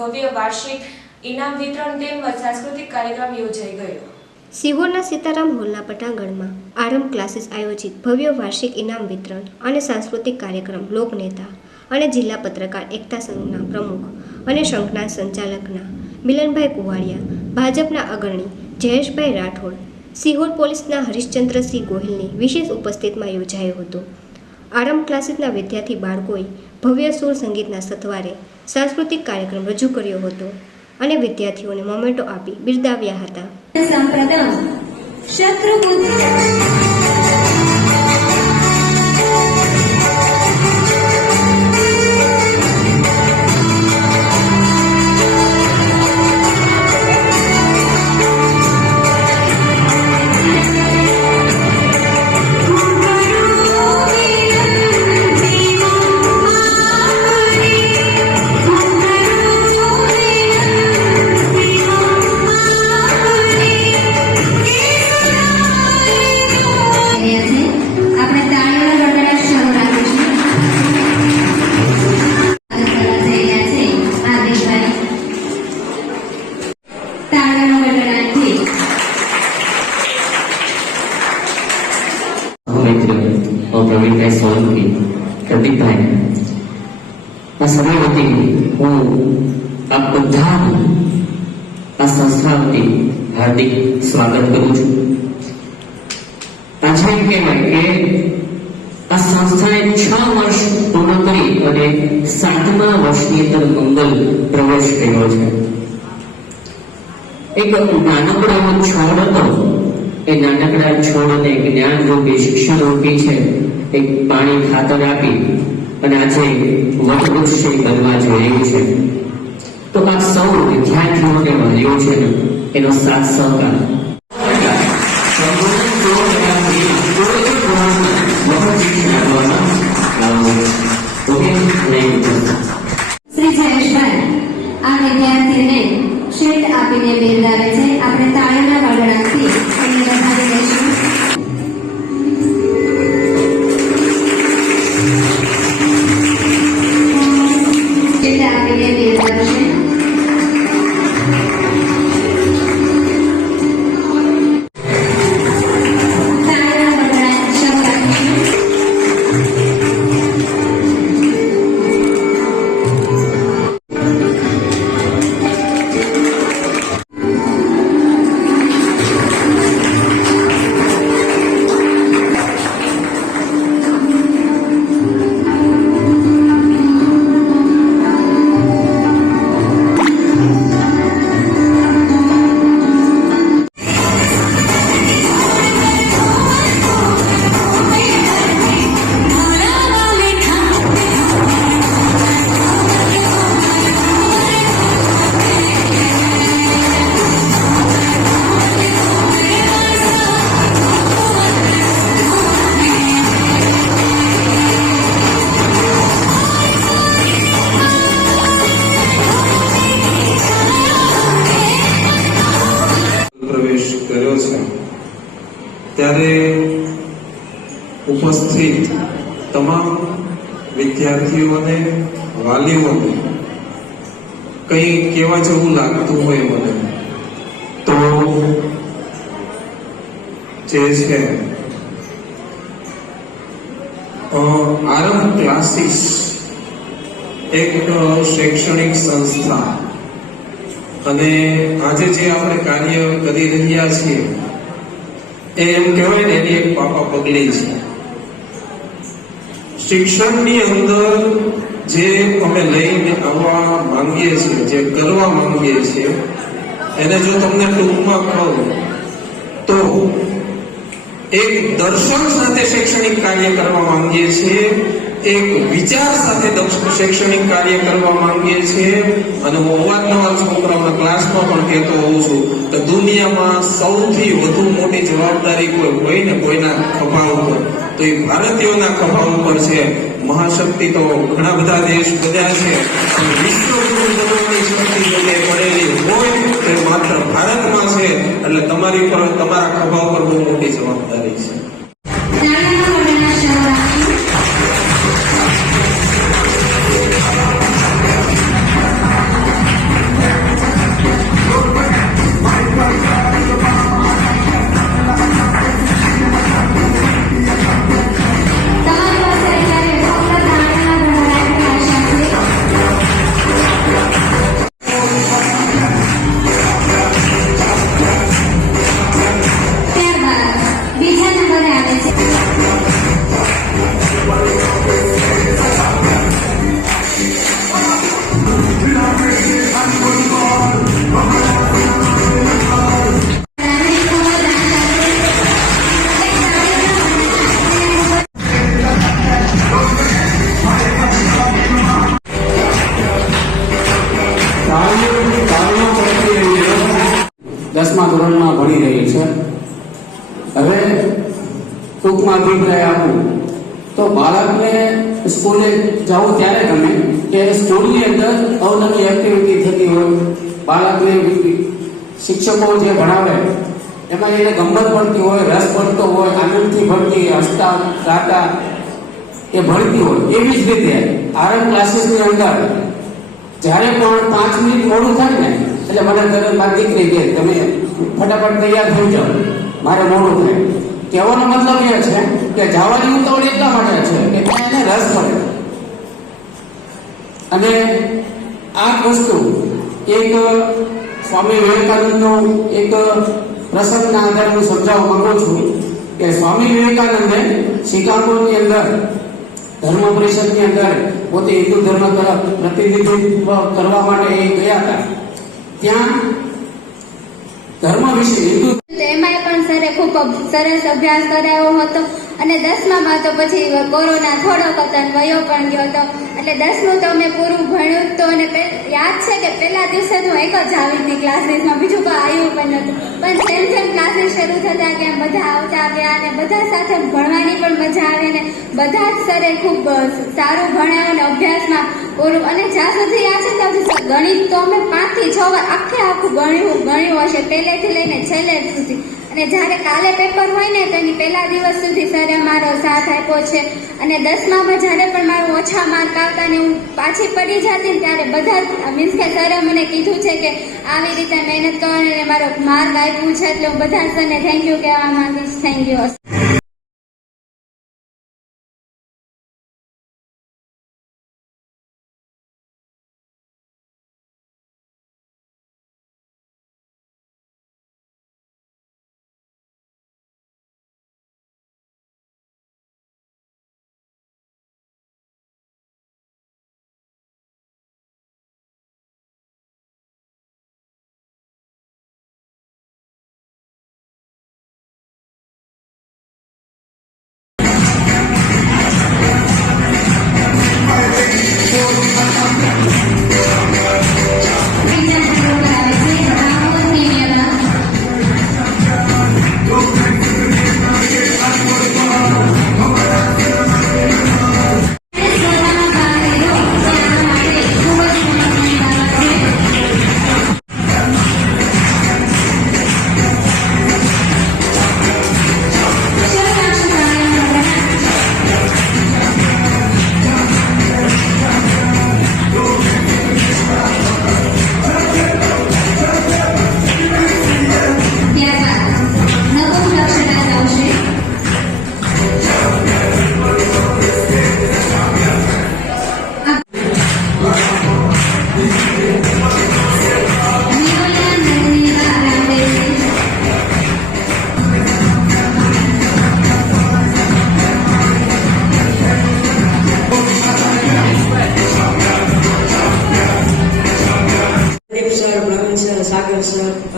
ભવ્ય વાર્ષિક ઇનામ વિતરણ તેમજ સાંસ્કૃતિક કાર્યક્રમ યોજાઈ ગયો। સિહોરના સીતારામ હોલના પટાંગણમાં આરંભ ક્લાસીસ આયોજિત ભવ્ય વાર્ષિક ઇનામ વિતરણ અને સાંસ્કૃતિક કાર્યક્રમ લોકનેતા અને જિલ્લા પત્રકાર એકતા સંઘના પ્રમુખ અને શંખના સંચાલકના મિલનભાઈ કુવાડિયા, ભાજપના અગ્રણી જયેશભાઈ રાઠોડ, સિહોર પોલીસના હરીશચંદ્રસિંહ ગોહિલની વિશેષ ઉપસ્થિતિમાં યોજાયો હતો। આરંભ ક્લાસીસના વિદ્યાર્થી બાળકોએ ભવ્ય સુર સંગીતના સથવારે સાંસ્કૃતિક કાર્યક્રમ રજૂ કર્યો હતો અને વિદ્યાર્થીઓને મોમેન્ટો આપી બિરદાવ્યા હતા। और प्रवीण भाई सोलंकी, प्रदीप भाई, આ સમય વતી હું આપ બધા આ સંસ્થા વતી હાર્દિક સ્વાગત કરું છું। આજે એમ કહેવાય કે આ સંસ્થાએ 6 વર્ષ પૂર્ણ કરી અને 7મા વર્ષની અંદર મંગલ પ્રવેશ કર્યો છે। એક નાનકડો એવો છોડ હતો, એ નાનકડા છોડને જ્ઞાન રૂપી, શિક્ષણ રૂપી છે એક પાણી ખાતર આપી અને આજે વટવૃક્ષ બનવા જઈ રહ્યું છે। તો આ સૌ વિદ્યાર્થીઓને મળ્યો છે ને એનો સાથ સહકાર શ્રી જયેશભાઈ આ વિદ્યાર્થીને શેઠ આપીને બિરદાવે છે। આપણે તાળીના વગડાથી એમને વધાવી દઈશું। શેઠ આપીને બિરદાવશે। ત્યારે ઉપસ્થિત તમામ વિદ્યાર્થીઓને, વાલીઓને કંઈ કહેવા જેવું લાગતું હોય મને તો જે છે આરંભ ક્લાસીસ એક શૈક્ષણિક સંસ્થા અને આજે જે આપણે કાર્ય કરી રહ્યા છીએ એમ કહેવાય ને એની એક પાપા પગલી છે। શિક્ષણની અંદર જે અમે લઈને આવવા માંગીએ છીએ, જે કરવા માંગીએ છીએ, એને જો તમને ટૂંકમાં કહું તો એક દર્શન સાથે શૈક્ષણિક કાર્ય કરવા માંગીએ છીએ, એક વિચાર સાથે શૈક્ષણિક કાર્ય કરવા માંગીએ છીએ। અને હું અવારનવાર છોકરાઓના ક્લાસમાં પણ કહેતો હોઉં છું કે દુનિયામાં સૌથી વધુ મોટી જવાબદારી કોઈ હોય ને કોઈના ખભા ઉપર તો એ ભારતીયોના ખભા ઉપર છે। મહાશક્તિ તો ઘણા બધા દેશ બધા છે અને વિશ્વગુરુ બનવાની શક્તિ જો પડેલી હોય તો માત્ર ભારતમાં છે। એટલે તમારી પર, તમારા ખભા ઉપર બહુ મોટી જવાબદારી છે। ભણી રહી છે. હવે ટૂંકમાં અભિપ્રાય આપું તો બાળકને સ્કૂલે જવું ત્યારે ગમે કે સ્કૂલની અંદર અવનવી એક્ટિવિટી થતી હોય, બાળકને શિક્ષકો જે ભણાવે એમાં એને ગમત પડતી હોય, રસ પડતો હોય, આનંદથી ભણતી, હસતા ગાતા એ ભણતી હોય. એવી જ રીતે આરએમ ક્લાસીસની અંદર જ્યારે પણ 5 મિનિટ મોડું થાય ને એટલે મને તરત મારી દીકરી કહે તમે ફટાફટ તૈયાર થઈ જાઓ, મારે મોડું થાય. કહેવાનો મતલબ એ છે કે જવાની ઉતાવળ એટલા માટે છે કે ત્યાં એને રસ પડે. અને આ વસ્તુ એક સ્વામી વિવેકાનંદનો એક પ્રસંગના આધારે હું સમજાવવા માંગુ છું કે સ્વામી વિવેકાનંદે શિકાગોની અંદર ધર્મ પરિષદની અંદર પોતે હિન્દુ ધર્મ તરફ પ્રતિનિધિત્વ કરવા માટે એ ગયા હતા. ત્યાં ધર્મ વિશે હિન્દુ એમાંય પણ સરે ખૂબ સરસ અભ્યાસ કરાયો હતો અને 10મામાં તો પછી કોરોના થોડોક હતો અને વયો પણ ગયો હતો. એટલે 10મું તો અમે પૂરું ભણ્યું તો અને યાદ છે કે પહેલા દિવસે તો એક જ આવી હતી ક્લાસીસમાં, બીજું કોઈ આવ્યું પણ નહોતું. પણ જેમ જેમ ક્લાસીસ શરૂ થતા તેમ બધા આવતા ગયા અને બધા સાથે ભણવાની પણ મજા આવી ને બધા જ સરે ખૂબ સારું ભણાવ્યું અને અભ્યાસમાં પૂરું. અને જ્યાં સુધી યાદ છે ત્યાં સુધી ગણિત તો અમે 5 થી 6 વાર આખું ગણ્યું હશે પહેલેથી લઈને છેલ્લે સુધી. અને જ્યારે કાલે પેપર હોય ને તેની પહેલા દિવસ સુધી સરે મારો સાથ આપ્યો છે. અને 10મામાં જ્યારે પણ મારું ઓછા માર્ક આવતા ને હું પાછી પડી જતી ને ત્યારે બધા મીન્સ કે સરે મને કીધું છે કે આવી રીતે મહેનત કરો અને મારો માર્ક આપ્યું છે. એટલે હું બધા સરને થેન્ક યુ કહેવા માંગીશ. Thank you.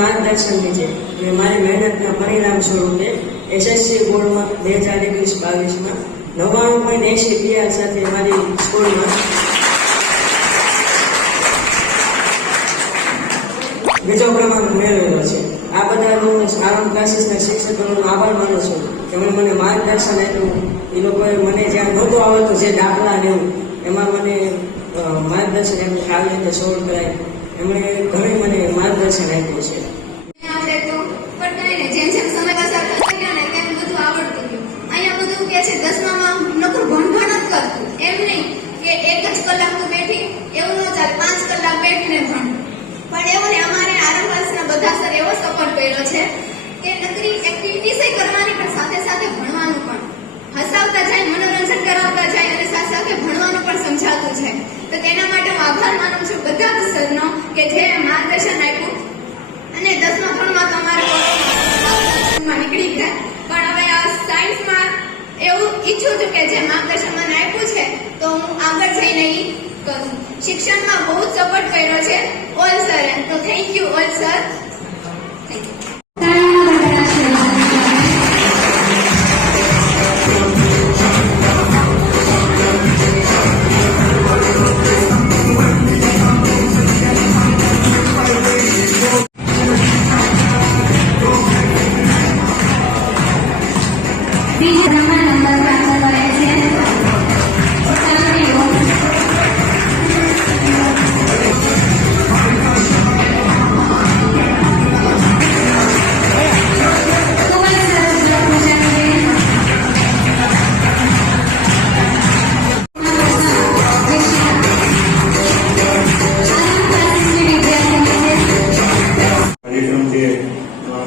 માર્ગદર્શન લીધે અને મારી મહેનતના પરિણામ સ્વરૂપે એસએસસી બોર્ડમાં 2021-22માં 99.80 પીઆર સાથે મારી સ્કૂલમાં બીજો ક્રમાંક મેળવેલો છે. આ બધા હું આરએમ ક્લાસીસના શિક્ષકોનો આભાર માનું છું. તેમણે મને માર્ગદર્શન આપ્યું. એ લોકોએ મને જ્યાં નહોતું આવડતું જે દાખલા ને એવું એમાં મને માર્ગદર્શન એમણે આવી રીતે સોલ્વ કરાય. એમણે ઘણી મને માર્ગદર્શન આપ્યું છે. આપણે તો પણ કઈ ને જેમ જેમ સમય પસાર થતો ગયો ને તેમ બધું આવડતું ગયું. અહીંયા બધું કે છે 10મામાં નકરું ભણભણ જ કરતું, એમ નહીં કે 1 જ કલાક તો બેઠી એવું ન ચાલે, 5 કલાક બેઠીને ભણ. પણ એવું ને અમારે આરએમ ક્લાસના બધા સર એવો સપોર્ટ કર્યો છે કે નકરી એક્ટિવિટીઝ કરવાની પણ સાથે સાથે ભણવાનું પણ હસાવતા જાય, મનોરંજન કરાવતા જાય અને સાથે સાથે ભણવાનું પણ સમજાવતું જાય. તો તેના માટે હું આભાર માનું છું બધા જ સરનો કે જે માર્ગદર્શન આપ્યું. અને 10મા ધોરણમાં તો અમારે નીકળી ગયા, પણ હવે આ સાયન્સમાં એવું ઈચ્છું છું કે જે માર્ગદર્શન મને આપ્યું છે તો હું આગળ જઈને એ કરું. શિક્ષણમાં બહુ જ સપોર્ટ કર્યો છે ઓલ સરે, તો thank you all sir. Thank you.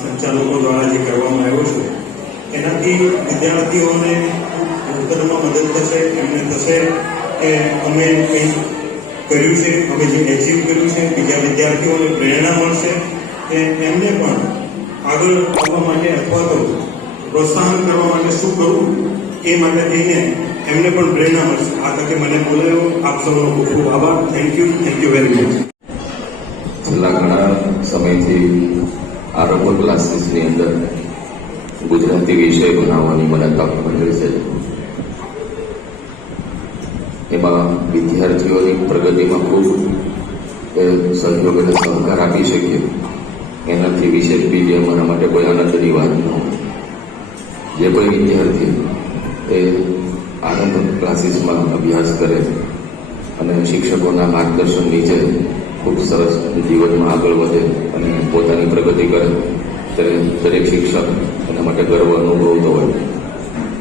સંચાલકો દ્વારા જે કરવામાં આવ્યો છે એનાથી વિદ્યાર્થીઓને ભણતરમાં મદદ થશે, એમને થશે કે અમે કંઈક કર્યું છે, અમે જે એચીવ કર્યું છે, બીજા વિદ્યાર્થીઓને પ્રેરણા મળશે કે એમને પણ આગળ આવવા માટે અથવા તો પ્રોત્સાહન કરવા માટે શું કરવું એ માટે થઈને એમને પણ પ્રેરણા મળશે. આ તકે મને બોલાયો, આપ સૌનો ખૂબ ખૂબ આભાર. Thank you very much. છેલ્લા ઘણા સમયથી આરોગ્ય ક્લાસીસની અંદર ગુજરાતી વિષય ભણાવવાની મને તક મળી છે. એમાં વિદ્યાર્થીઓની પ્રગતિમાં ખૂબ સહયોગ અને સહકાર આપી શકીએ એનાથી વિશેષ બીજી અમારા માટે કોઈ આનંદની વાત ન હોય. જે કોઈ વિદ્યાર્થી એ આનંદ ક્લાસીસમાં અભ્યાસ કરે અને શિક્ષકોના માર્ગદર્શન નીચે ખૂબ સરસ જીવનમાં આગળ વધે અને પોતાની પ્રગતિ કરે ત્યારે દરેક શિક્ષક એના માટે ગર્વ અનુભવતો હોય.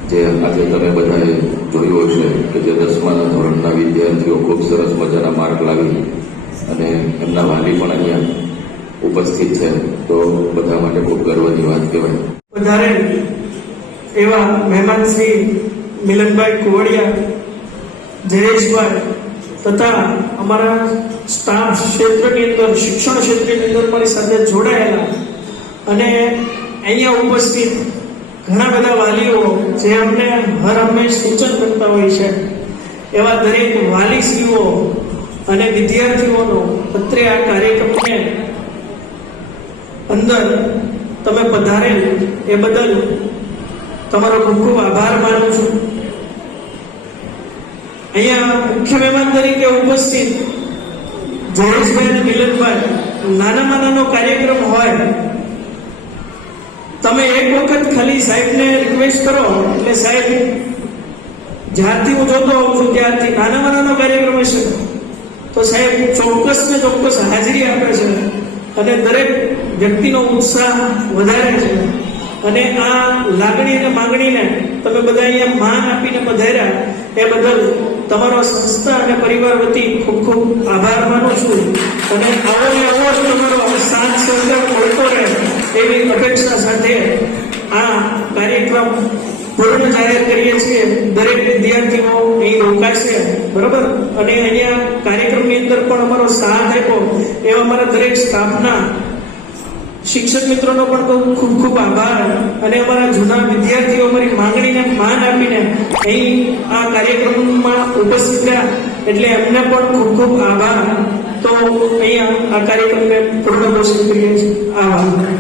જે આજે તમે બધાએ જોયું હશે કે જે 10મા ધોરણના વિદ્યાર્થીઓ ખૂબ સરસ મજાના માર્ક લાવી અને એમના વાલી પણ અહીંયા ઉપસ્થિત છે, તો બધા માટે ખૂબ ગર્વની વાત કહેવાય. વધારે એવા મહેમાન શ્રી મિલનભાઈ કુવડિયા, જયેશભાઈ તથા અમારા સ્ટાફ ક્ષેત્રની અંદર, શિક્ષણ ક્ષેત્રની અંદર મારી સાથે જોડાયેલા અને અહીંયા ઉપસ્થિત ઘણા બધા વાલીઓ જે અમને હર હંમેશ સૂચન કરતા હોય છે, એવા દરેક વાલીશ્રીઓ અને વિદ્યાર્થીઓનો અત્રે આ કાર્યક્રમને અંદર તમે પધારેલ એ બદલ તમારો ખૂબ ખૂબ આભાર માનું છું. અહીંયા મુખ્ય મહેમાન તરીકે ઉપસ્થિત જયેશભાઈ અને મિલનભાઈ, નાનામાં નાનો કાર્યક્રમ હોય તમે એક વખત ખાલી સાહેબને રિક્વેસ્ટ કરો એટલે સાહેબ જ્યારથી હું જોતો હોઉં છું ત્યારથી નાનામાં નાનો કાર્યક્રમ હશે તો સાહેબ ચોક્કસ ને ચોક્કસ હાજરી આપે છે અને દરેક વ્યક્તિનો ઉત્સાહ વધારે છે. અને આ લાગણી અને માંગણીને તમે બધા અહીંયા માન આપીને પધાર્યા એ બદલ તમારો સંસ્થા અને પરિવાર વતી ખૂબ ખૂબ આભાર માનું છું. અને આવો ને આવો જ તમારો સાથ સહકાર મળતો રહે એવી અપેક્ષા સાથે આ કાર્યક્રમ પૂર્ણ જાહેર કરીએ છીએ. દરેક વિદ્યાર્થીઓ અહીં રોકાશે, બરાબર, અને અહીંયા કાર્યક્રમની અંદર પણ અમારો સાથ આપ્યો એવા અમારા દરેક સ્ટાફના શિક્ષક મિત્રોનો પણ ખૂબ ખૂબ આભાર. અને અમારા જૂના વિદ્યાર્થીઓ અમારી માંગણીને માન આપીને અહીં આ કાર્યક્રમમાં ઉપસ્થિત રહ્યા એટલે એમને પણ ખૂબ ખૂબ આભાર. તો અહીંયા આ કાર્યક્રમને પૂર્ણ ઘોષિત કરીએ છીએ. આભાર.